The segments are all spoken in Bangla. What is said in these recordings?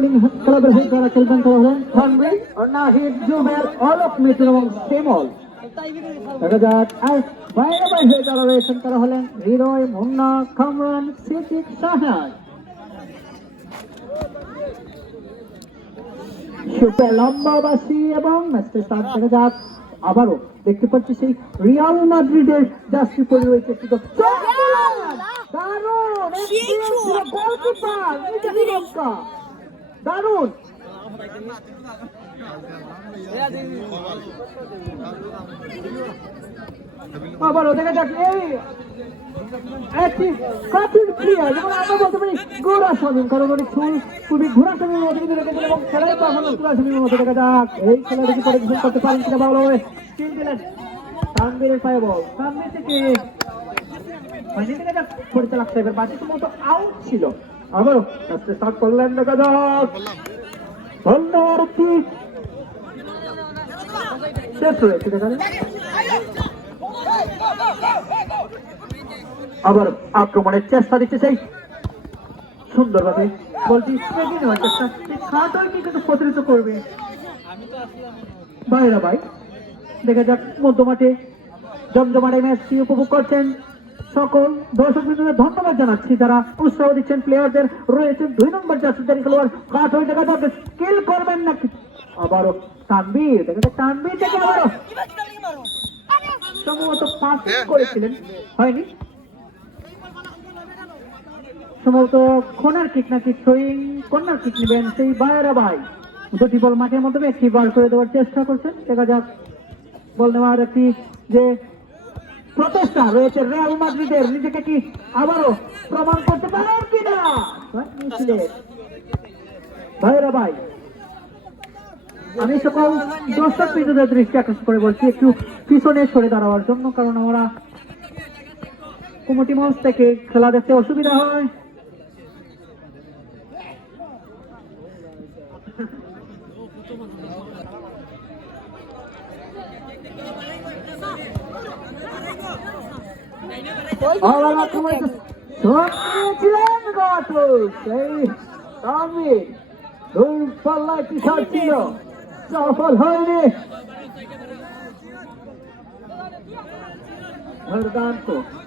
বোলিং ক্লাবের হয়ে যারা খেলবেন তারা হলেন থানভীর, নাহিদ, জুবেল, অলক, মিঠুন এবং শ্যামল। দেখা যাক আর বাইরে বাইরে হয়ে যারা রয়েছেন তারা হলেন হৃদয়, মুন্না, কামরান, সিদ্দিক, শাহনাজ। সুপে লম্বা বাসি এবং ম্যাচটা স্টার্ট। দেখা যাক আবারও দেখতে পাচ্ছি সেই রিয়াল মাদ্রিদের জার্সি পরে রয়েছে দারুণ। আবারও দেখা যাক এই একটি কঠিন প্লেয়ার যেমন আমরা বলতে পারি ঘোড়া স্বামী, কারণ অনেক খুবই ঘোড়া স্বামীর মধ্যে কিন্তু রেখেছেন এবং খেলায় পারফরমেন্স ঘোড়া স্বামীর মধ্যে। দেখা যাক এই খেলাটাকে পরিবেশন করতে পারেন কিনা। ভালো হবে স্কিল দিলেন তানভীরের পায়ে বল, তানভীর থেকে দেখা যাক পরিচালক সাহেবের বাকি মতো আউট ছিল। আবারও স্টার্ট করলেন। দেখা যাক ধন্যবাদ কি শেষ হয়েছে। দেখা যাক আবার আক্রমণের চেষ্টা দিচ্ছে সেই সুন্দরভাবে বলটি নেওয়ার চেষ্টা, কিন্তু প্রতিহত করবে ভাইরা ভাই। দেখা যাক মধ্যমাঠে জমজমাটে ম্যাচটি উপভোগ করছেন সকল দর্শক বৃন্দদের ধন্যবাদ জানাচ্ছি যারা উৎসাহ দিচ্ছেন প্লেয়ারদের। রয়েছে 2 নম্বর জার্সিধারী খেলোয়াড় কাট হয়ে। দেখা যাক স্কিল করবেন নাকি। আবারও তানভীর, দেখা যাক তানভীর থেকে আবারও সম্ভবত পাস করেছিলেন, হয়নি সম্ভবত কর্নার কিক নাকি থ্রোয়িং কর্নার কিক নেবেন সেই বাইরা ভাই। দুটি বল মাঠের মাধ্যমে একটি বার করে দেওয়ার চেষ্টা করছেন। দেখা যাক বল নেওয়ার একটি যে প্রচেষ্টা রয়েছে রিয়াল মাদ্রিদের, নিজেকে কি আবারও প্রমাণ করতে পারেন কিনা ভাইরা ভাই। আমি সকল দর্শক বিন্দুদের দৃষ্টি আকর্ষণ করে বলছি একটু পিছনে সরে দাঁড়াবার জন্য, কারণ আমরা কমিটি মঞ্চ থেকে খেলা দেখতে অসুবিধা হয়। ছিল সফল হয়নি।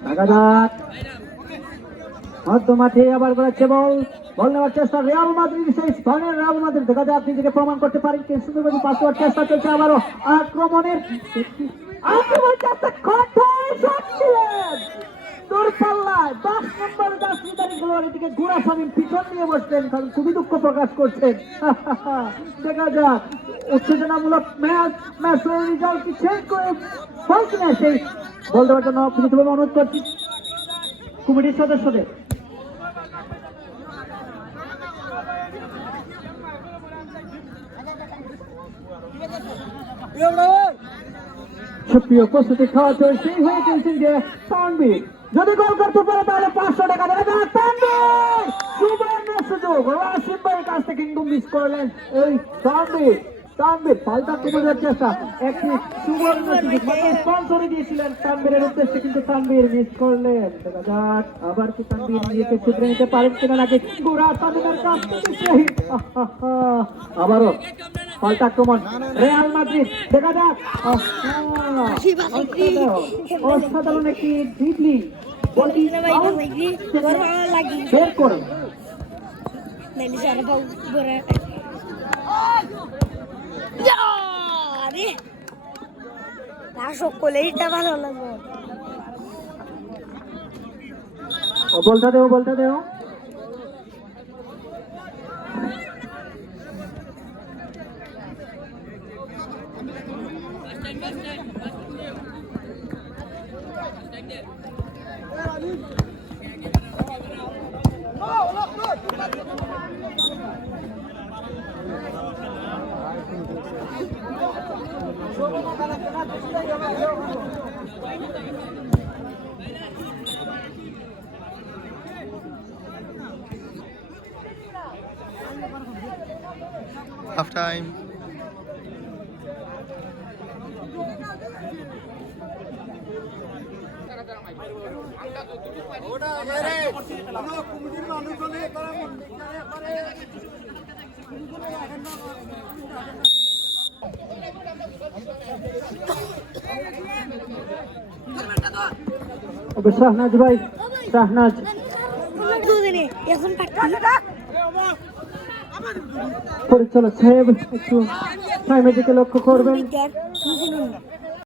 দেখা যাক মধ্যমাঠে আবার করেছে বল নেওয়ার চেষ্টা রিয়াল মাদ্রিদ, সেই স্থানের রিয়াল মাদ্রিদ। দেখা যাক নিজেকে প্রমাণ করতে পারেন কি সুন্দরভাবে পাস করার চেষ্টা চলছে। আবারও আক্রমণের দূরপাল্লায় 10 নম্বর জার্সিধারী খেলোয়াড় এদিকে ঘোড়া স্বামী পিছন নিয়ে বসলেন, কারণ খুবই দুঃখ প্রকাশ করছেন। দেখা যাক উত্তেজনামূলক ম্যাচের রেজাল্ট কি চেঞ্জ করে বলছি না, সেই বল দেওয়ার জন্য বিনীতভাবে অনুরোধ করছি কমিটির সদস্যদের। সুপ্রিয় প্রস্তুতি খাওয়া চলছে হয়ে চলছেন যে তানভীর যদি গোল করতে পারে তাহলে 500 টাকা দেবে। তানভীর সুবর্ণ সুযোগ রাশিদ ভাইয়ের কাছ থেকে কিন্তু মিস করলেন এই তানভীর পাল্টা কমানোর চেষ্টা, একটি সুবর্ণ সুযোগ স্পন্সরে দিয়েছিলেন তানভীরের উদ্দেশ্যে, কিন্তু তানভীর মিস করলেন। দেখা যাক আবার কি তানভীর নিজেকে শুধরে নিতে পারেন কিনা নাকি গোড়া তানভীরের কাছ থেকে আবারও পাল্টা আক্রমণ রিয়াল মাদ্রিদ। দেখা যাক অসাধারণ একটি ড্রিবলিং বের করে বলটা দেও half time. শাহনাজ ভাই, শাহনাজ এখন পরিচালক সাহেব একটু টাইমের দিকে লক্ষ্য করবেন।